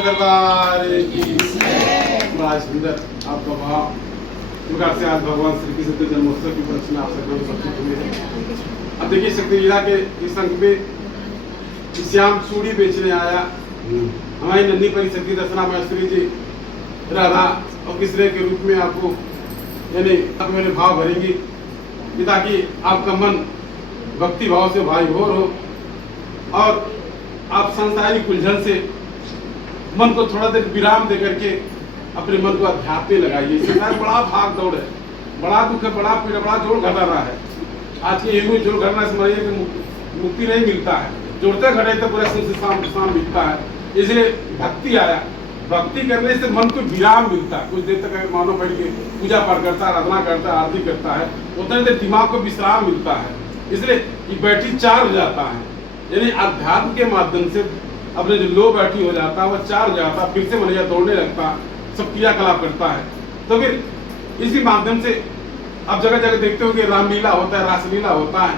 सच्चे दरबार की बड़ा सुंदर आपका भाव प्रकार से आज भगवान श्री कृष्ण के जन्मोत्सव की उपलक्ष्य में आप सबको उपस्थित हुए हैं। अब देखिए शक्ति लीला के इस अंक में श्याम चूड़ी बेचने आया हमारी नन्ही परी शक्ति दर्शना महेश्वरी जी राधा और कृष्ण के रूप में आपको यानी अब मेरे भाव भरेंगी ताकि आपका मन भक्ति भाव से भाई भोर हो और आप सांसारिक उलझन से मन को थोड़ा देर विराम दे करके अपने मन को अध्यात्म में लगाइए। संसार बड़ा भाग दौड़ है, बड़ा दुख है, बड़ा पीड़ा, बड़ा जोड़ घटा रहा है। आज के युग में जोड़ घटना समझिए कि मुक्ति नहीं मिलता है, जोड़ते घटे तो पूरा शाम मिलता है। इसलिए भक्ति आया, भक्ति करने से मन को विराम मिलता है। कुछ देर तक मानो बैठ के पूजा पाठ करता है, आराधना करता है, आरती करता है, उतने देर दिमाग को विश्राम मिलता है। इसलिए ये बैटरी चार्ज हो जाता है, यानी अध्यात्म के माध्यम से अपने जो लो बैटरी हो जाता है वह चार्ज हो जाता है, फिर से मन दौड़ने लगता है, सब क्रियाकलाप करता है। तो फिर इसी माध्यम से अब जगह जगह देखते हो कि रामलीला होता है, रासलीला होता है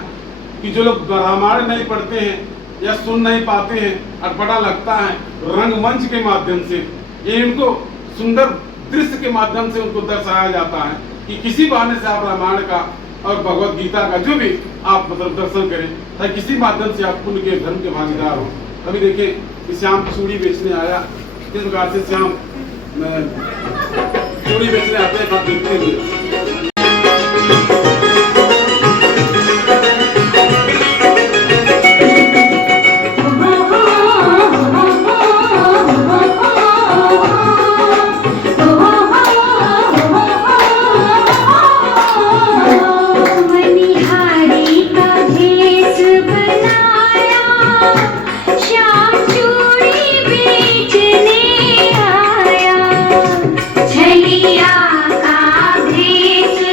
कि जो लोग रामायण नहीं पढ़ते हैं या सुन नहीं पाते हैं, अटपटा लगता है, रंगमंच के माध्यम से ये इनको सुंदर दृश्य के माध्यम से उनको दर्शाया जाता है कि किसी बहाने से आप रामायण का और भगवत गीता का जो भी आप मतलब दर्शन करें, ताकि किसी माध्यम से आप पुण्य के धर्म के भागीदार हो। अभी देखिए कि श्याम चूड़ी बेचने आया, किस प्रकार से श्याम चूड़ी बेचने आते हैं, आप देखते हैं। छलिया का भेष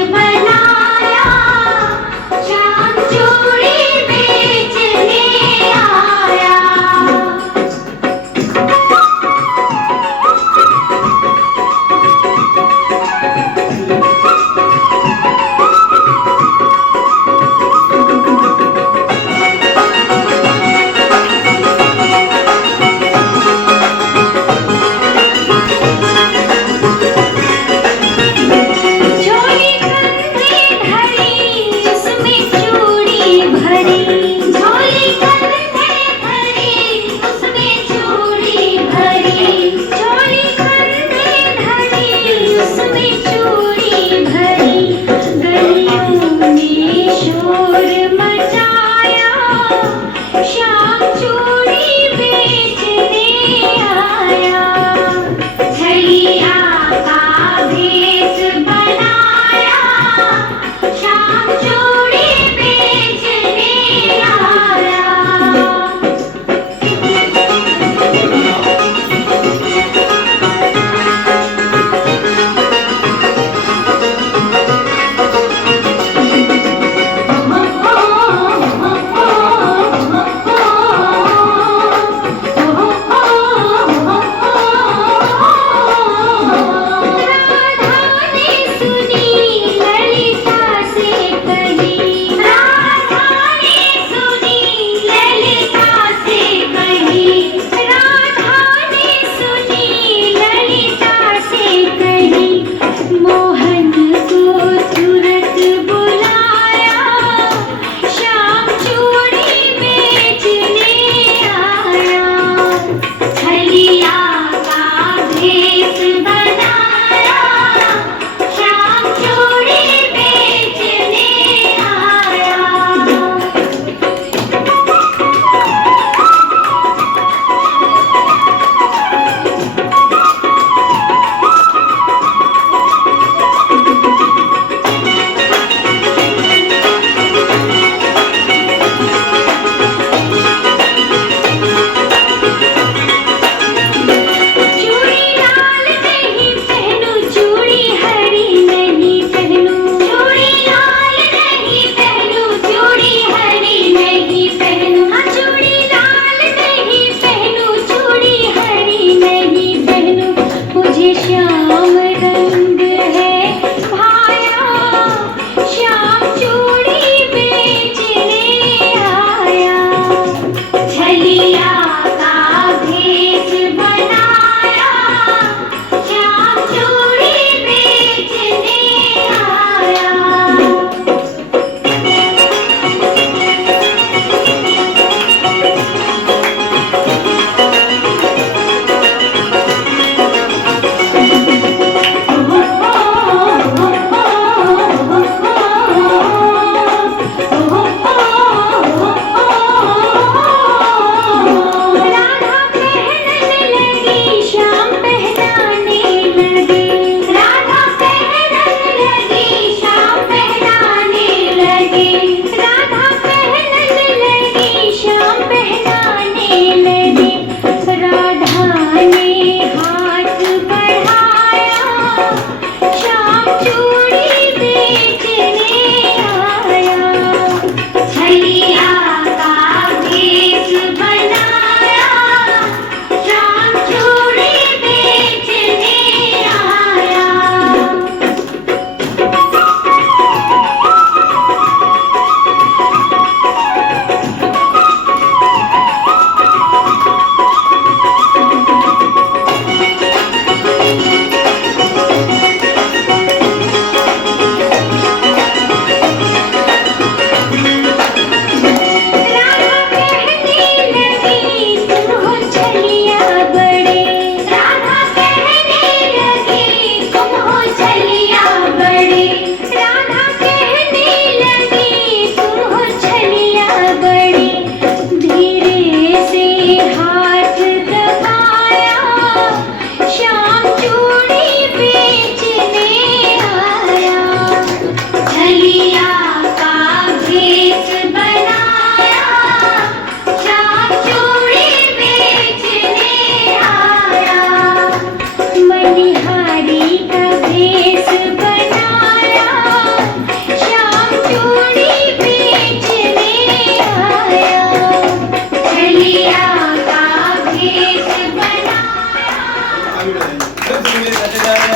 जाते जा रहे